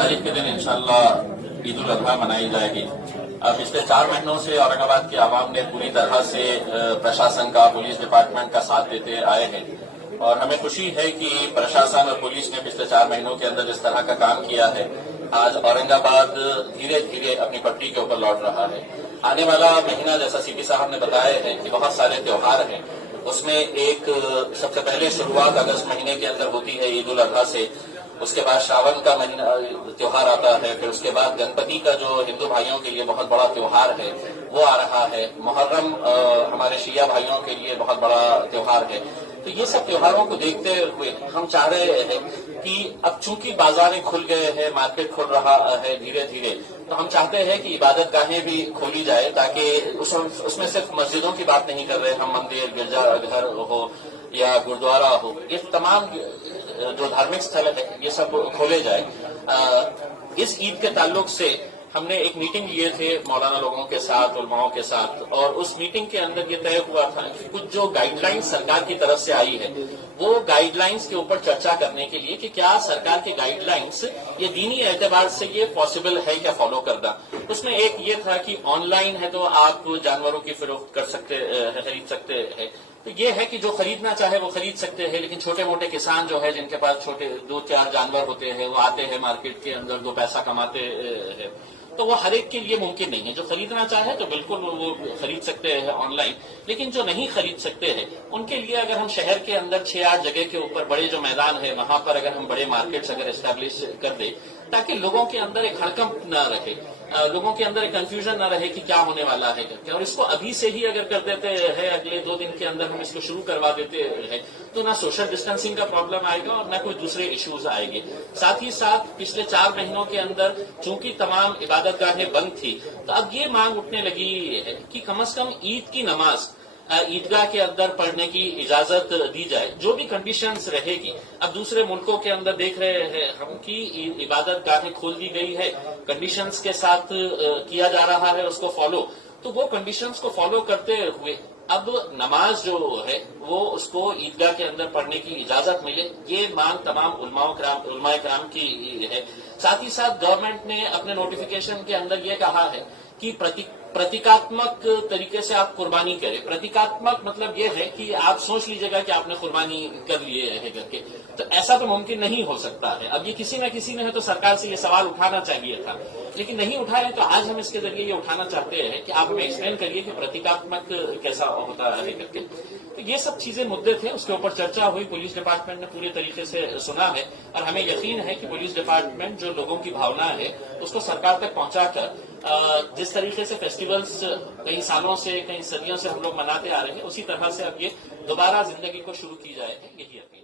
तारीख के दिन इंशाल्लाह ईद उल अजहा मनाई जाएगी। पिछले 4 महीनों से औरंगाबाद की आवाम ने पूरी तरह से प्रशासन का, पुलिस डिपार्टमेंट का साथ देते आए हैं और हमें खुशी है कि प्रशासन और पुलिस ने पिछले 4 महीनों के अंदर जिस तरह का काम किया है, आज औरंगाबाद धीरे धीरे अपनी पटरी के ऊपर लौट रहा है। आने वाला महीना, जैसा सीपी साहब ने बताया है कि बहुत सारे त्योहार हैं, उसमें एक सबसे पहले शुरुआत अगस्त महीने के अंदर होती है ईद उल अजहा से, उसके बाद श्रावण का महीना त्योहार आता है, फिर उसके बाद गणपति का जो हिंदू भाइयों के लिए बहुत बड़ा त्योहार है वो आ रहा है, मुहर्रम हमारे शिया भाइयों के लिए बहुत बड़ा त्योहार है। तो ये सब त्योहारों को देखते हुए हम चाह रहे हैं कि अब चूंकि बाजारें खुल गए हैं, मार्केट खुल रहा है धीरे धीरे, तो हम चाहते हैं कि इबादत गाहें भी खोली जाए, ताकि उसमें सिर्फ मस्जिदों की बात नहीं कर रहे हम, मंदिर, गिरजाघर हो या गुरुद्वारा हो, ये तमाम जो धार्मिक स्थल है ये सब खोले जाए। इस ईद के ताल्लुक से हमने एक मीटिंग लिए थे मौलाना लोगों के साथ, उलमाओं के साथ, और उस मीटिंग के अंदर ये तय हुआ था कि कुछ जो गाइडलाइंस सरकार की तरफ से आई है वो गाइडलाइंस के ऊपर चर्चा करने के लिए कि क्या सरकार के गाइडलाइंस ये दीनी एतबार से ये पॉसिबल है क्या फॉलो करना। उसमें एक ये था कि ऑनलाइन है तो आप जानवरों की फरोख्त कर सकते, खरीद सकते हैं, तो ये है कि जो खरीदना चाहे वो खरीद सकते हैं, लेकिन छोटे मोटे किसान जो है जिनके पास छोटे 2-4 जानवर होते हैं, वो आते हैं मार्केट के अंदर, 2 पैसा कमाते हैं, तो वो हर एक के लिए मुमकिन नहीं है। जो खरीदना चाहे तो बिल्कुल वो खरीद सकते हैं ऑनलाइन, लेकिन जो नहीं खरीद सकते हैं उनके लिए अगर हम शहर के अंदर 6-8 जगह के ऊपर बड़े जो मैदान है वहां पर अगर हम बड़े मार्केट्स अगर एस्टेब्लिश कर दे, ताकि लोगों के अंदर एक हड़कंप न रहे, लोगों के अंदर एक कंफ्यूजन न रहे कि क्या होने वाला है करके, और इसको अभी से ही अगर कर देते हैं, अगले 2 दिन के अंदर हम इसको शुरू करवा देते हैं, तो ना सोशल डिस्टेंसिंग का प्रॉब्लम आएगा और ना कोई दूसरे इश्यूज आएंगे। साथ ही साथ पिछले 4 महीनों के अंदर चूंकि तमाम इबादत गाहें बंद थी, तो अब ये मांग उठने लगी है कि कम से कम ईद की नमाज ईदगाह के अंदर पढ़ने की इजाजत दी जाए, जो भी कंडीशंस रहेगी। अब दूसरे मुल्कों के अंदर देख रहे हैं हम कि इबादत गाहें खोल दी गई है, कंडीशंस के साथ किया जा रहा है उसको फॉलो, तो वो कंडीशंस को फॉलो करते हुए अब नमाज जो है वो उसको ईदगाह के अंदर पढ़ने की इजाजत मिले, ये मांग तमाम उलमाए कराम की है। साथ ही साथ गवर्नमेंट ने अपने नोटिफिकेशन के अंदर ये कहा है कि प्रतीकात्मक तरीके से आप कुर्बानी करें। प्रतीकात्मक मतलब ये है कि आप सोच लीजिएगा कि आपने कुर्बानी कर लिए है करके, तो ऐसा तो मुमकिन नहीं हो सकता है। अब ये किसी न किसी ने है तो सरकार से ये सवाल उठाना चाहिए था, लेकिन नहीं उठाए, तो आज हम इसके जरिए ये उठाना चाहते हैं कि आप हमें एक्सप्लेन करिए कि प्रतीकात्मक कैसा होता है करके। तो ये सब चीजें मुद्दे थे, उसके ऊपर चर्चा हुई, पुलिस डिपार्टमेंट ने पूरे तरीके से सुना है और हमें यकीन है कि पुलिस डिपार्टमेंट जो लोगों की भावना है उसको सरकार तक पहुंचाकर जिस तरीके से फेस्टिवल्स कई सालों से, कई सदियों से हम लोग मनाते आ रहे हैं, उसी तरह से अब ये दोबारा जिंदगी को शुरू की जाए, यही अपील।